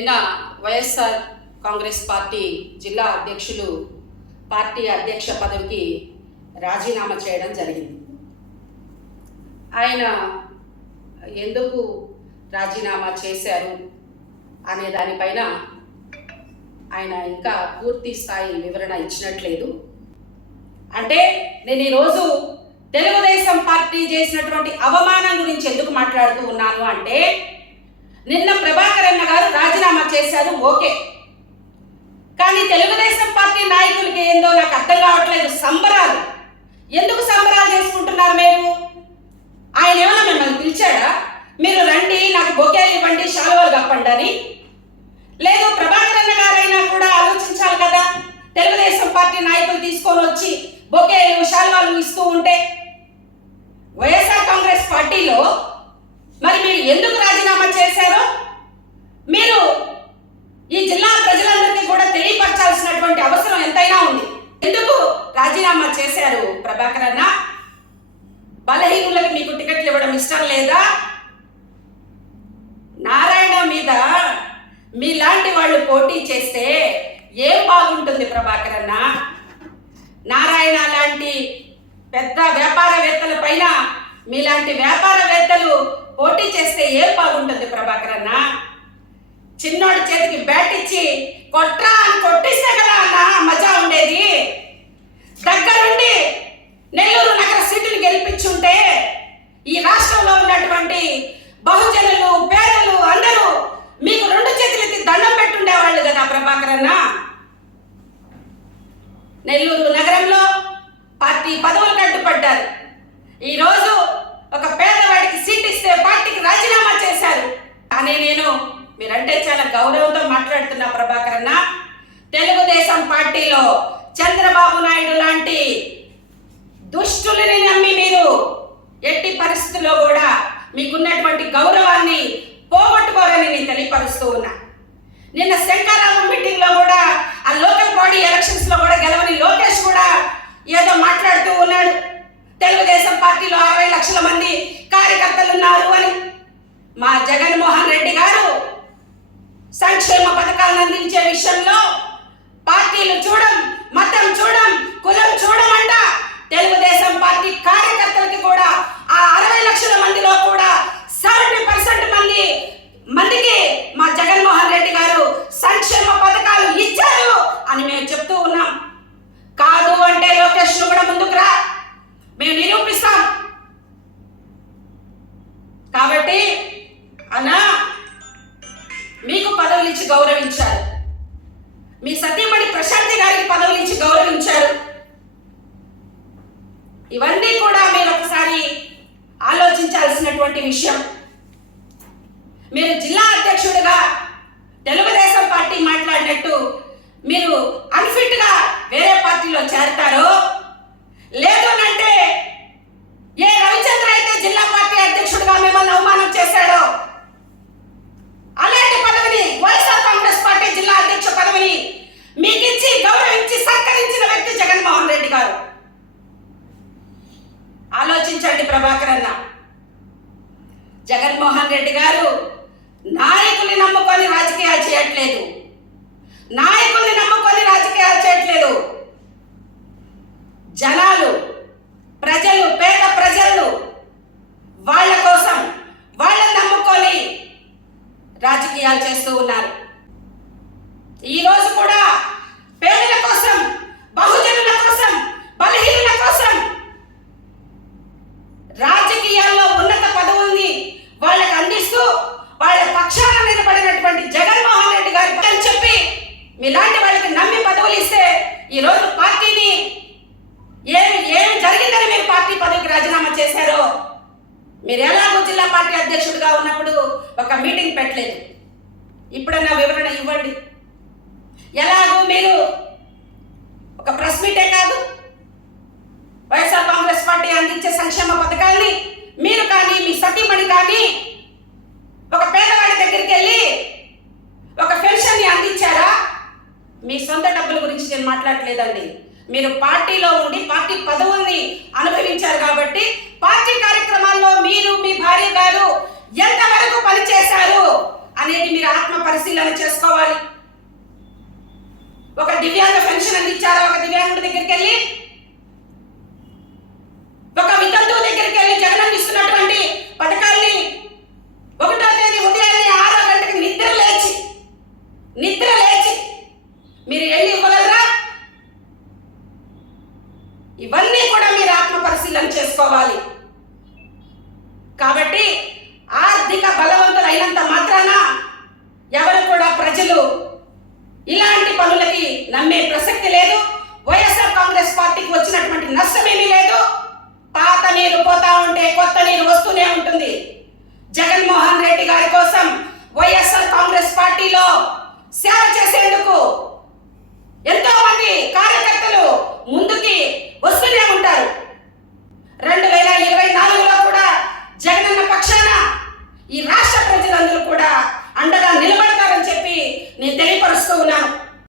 నిన్న వైఎస్ఆర్ కాంగ్రెస్ పార్టీ జిల్లా అధ్యక్షులు పార్టీ అధ్యక్ష పదవికి రాజీనామా చేయడం జరిగింది. ఆయన ఎందుకు రాజీనామా చేశారు అనే దానిపైన ఆయన ఇంకా పూర్తి స్థాయి వివరణ ఇచ్చినట్లేదు. అంటే నేను ఈరోజు తెలుగుదేశం పార్టీ చేసినటువంటి అవమానం గురించి ఎందుకు మాట్లాడుతూ ఉన్నాను అంటే నిన్న ప్రభాకర్ అన్న గారు రాజీనామా చేశారు ఓకే. కానీ తెలుగుదేశం పార్టీ నాయకులకి ఏందో నాకు అర్థం కావట్లేదు. సంబరాలు. ఎందుకు సంబరాలు చేసుకుంటున్నారు మీరు? ఆయన ఏమైనా మిమ్మల్ని పిలిచాడా? మీరు రండి నాకు బొకేలు ఇవ్వండి శాలువాలు కప్పండి అని. లేదు ప్రభాకర్ అన్న గారైనా కూడా ఆలోచించాలి కదా. తెలుగుదేశం పార్టీ నాయకులు తీసుకొని వచ్చి బొకేలు శాలువాలు ఇస్తూ ఉంటే వైఎస్ఆర్ కాంగ్రెస్ పార్టీలో మరి మీరు ఎందుకు రాజీనామా చేశారో? మీరు ఈ జిల్లా ప్రజలందరికీ కూడా తెలియపరచాల్సినటువంటి అవసరం ఎంతైనా ఉంది. ఎందుకు రాజీనామా చేశారు ప్రభాకర్ అన్న? బలహీనులకు మీకు టికెట్లు ఇవ్వడం ఇష్టం లేదా? నారాయణ మీద మీలాంటి వాళ్ళు పోటీ చేస్తే ఏం బాగుంటుంది ప్రభాకర్ అన్న? నారాయణ లాంటి పెద్ద వ్యాపారవేత్తల పైన మీలాంటి వ్యాపారవేత్తలు పోటీ చేస్తే ఏం బాగుంటుంది ప్రభాకర్ అన్న? చిన్నోడి చేతికి బ్యాట్ ఇచ్చి కొట్రా అని కొట్టిస్తే కదా అన్న మజా ఉండేది. దగ్గరుండి నెల్లూరు నగర సీటును గెలిపించుంటే ఈ రాష్ట్రంలో ఉన్నటువంటి బహుజనులు పేదలు అందరూ మీకు రెండు చేతులెత్తి దండం పెట్టుండేవాళ్ళు కదా ప్రభాకర్ అన్న. నెల్లూరు నగరంలో పార్టీ పదవులకు అడ్డుపడ్డారు ఈరోజు ఒక పేదవాడికి సీట్ ఇస్తే పార్టీకి రాజీనామా చేశారు కానీ నేను మీరంటే చాలా గౌరవంతో మాట్లాడుతున్నా ప్రభాకర్ అన్న. తెలుగుదేశం పార్టీలో చంద్రబాబు నాయుడు లాంటి దుష్టులని నమ్మి మీరు ఎట్టి పరిస్థితుల్లో కూడా మీకున్నటువంటి గౌరవాన్ని పోగొట్టుకోరని నేను తెలియపరుస్తూ ఉన్నా. నిన్న శంకరారావు మీటింగ్లో కూడా ఆ లోకల్ బాడీ ఎలక్షన్స్లో కూడా గెలవని లోకేష్ కూడా ఏదో మాట్లాడుతూ ఉన్నాడు. తెలుగుదేశం పార్టీలో అరవై లక్షల మంది కార్యకర్తలు ఉన్నారు అని. మా జగన్మోహన్ రెడ్డి గారు సంక్షేమ పథకాలను అందించే విషయంలో పార్టీలు చూడం మతం చూడం కులం చూడమంట తెలుగుదేశం పార్టీ కార్యకర్తలకి కూడా ఆ అరవై లక్షల మందిలో కూడా సెవెంటీ పర్సెంట్ మంది మందికి మా జగన్మోహన్ రెడ్డి గారు సంక్షేమ పథకాలు ఇచ్చారు అని మేము చెప్తూ ఉన్నాం కాదు అంటే లోకేష్ను కూడా ముందుకు రా మేము నిరూపిస్తాం కాబట్టి అన్నా మీకు పదవులు ఇచ్చి గౌరవించారు. మీ సతీమణి ప్రశాంతి గారికి పదవులు ఇచ్చి గౌరవించారు. ఇవన్నీ కూడా మీరు ఒకసారి ఆలోచించాల్సినటువంటి విషయం. మీరు జిల్లా అధ్యక్షుడిగా తెలుగుదేశం పార్టీ మాట్లాడినట్టు మీరు అన్ఫిట్గా వేరే పార్టీలో చేరతారో లేదు అంటే ఏ రవిచంద్ర అయితే జిల్లా పార్టీ అధ్యక్షుడిగా మిమ్మల్ని అవమానం చేశాడో అలాంటి పదవిని వైఎస్ఆర్ కాంగ్రెస్ పార్టీ జిల్లా అధ్యక్ష పదవిని మీకు ఇచ్చి గౌరవించి సత్కరించిన వ్యక్తి జగన్మోహన్ రెడ్డి గారు ఆలోచించండి ప్రభాకర్ అన్న జగన్మోహన్ రెడ్డి గారు నాయకుల్ని నమ్ముకొని రాజకీయాలు చేయట్లేదు. నాయకుల్ని నమ్ముకొని రాజకీయాలు చేయట్లేదు. జనాలు ప్రజలు పేద ప్రజలు వాళ్ళ కోసం వాళ్ళని నమ్ముకొని రాజకీయాలు చేస్తూ ఉన్నారు ఈ రోజు కూడా పేదల కోసం బహుజనుల కోసం బలహీనుల కోసం రాజకీయాల్లో ఉన్నత పదవుల్ని వాళ్ళకి అందిస్తూ వాళ్ళ పక్షాన నిలబడినటువంటి జగన్మోహన్ రెడ్డి గారి అని చెప్పి మీలాంటి వాళ్ళకి నమ్మి పదవులు ఇస్తే ఈ రోజు పార్టీని ఏం ఏం జరిగిందని మీరు పార్టీ పదవికి రాజీనామా చేశారో? మీరు ఎలాగో జిల్లా పార్టీ అధ్యక్షుడిగా ఉన్నప్పుడు ఒక మీటింగ్ పెట్టలేదు. ఇప్పుడన్నా వివరణ ఇవ్వండి. ఎలాగో మీరు ఒక ప్రెస్ మీటే కాదు వైఎస్ఆర్ కాంగ్రెస్ పార్టీ అందించే సంక్షేమ పథకాల్ని మీరు కానీ మీ సతీమణి కానీ ఒక పేదవాడి దగ్గరికి వెళ్ళి ఒక పెన్షన్ని అందించారా మీ సొంత డబ్బుల గురించి నేను మాట్లాడలేదండి మీరు పార్టీలో ఉండి పార్టీ పదవుల్ని అనుభవించారు కాబట్టి పార్టీ కార్యక్రమాల్లో మీరు మీ భార్య గారు ఎంతవరకు పనిచేశారు అనేది మీరు ఆత్మ పరిశీలన చేసుకోవాలి. ఒక దివ్యాంగ పెన్షన్ అని ఇచ్చారా ఒక దివ్యాంగుడి దగ్గరికి వెళ్ళి ఒక వితంతువు దగ్గరికి వెళ్ళి జగన్ ఇస్తున్నటువంటి పథకాల్ని ఒకటో తేదీ ఉదయాన్నే ఆరో గంటకి నిద్ర లేచి నిద్ర లేచి మీరు వెళ్ళి ఇవ్వగలరు ఇవన్నీ కూడా మీరు ఆత్మ పరిశీలన చేసుకోవాలి. కాబట్టి ఆర్థిక బలవంతులైనంత మాత్రాన ఎవరు కూడా ప్రజలు ఇలాంటి పనులకి నమ్మే ప్రసక్తి లేదు. వైఎస్ఆర్ కాంగ్రెస్ పార్టీకి వచ్చినటువంటి నష్టమేమీ లేదు. పాత నీరు పోతా ఉంటే కొత్త నీరు వస్తూనే ఉంటుంది. జగన్మోహన్ రెడ్డి గారి కోసం వైఎస్ఆర్ కాంగ్రెస్ పార్టీలో సేవ చేసేందుకు ఎంతో మంది కార్యకర్తలు ముందుకి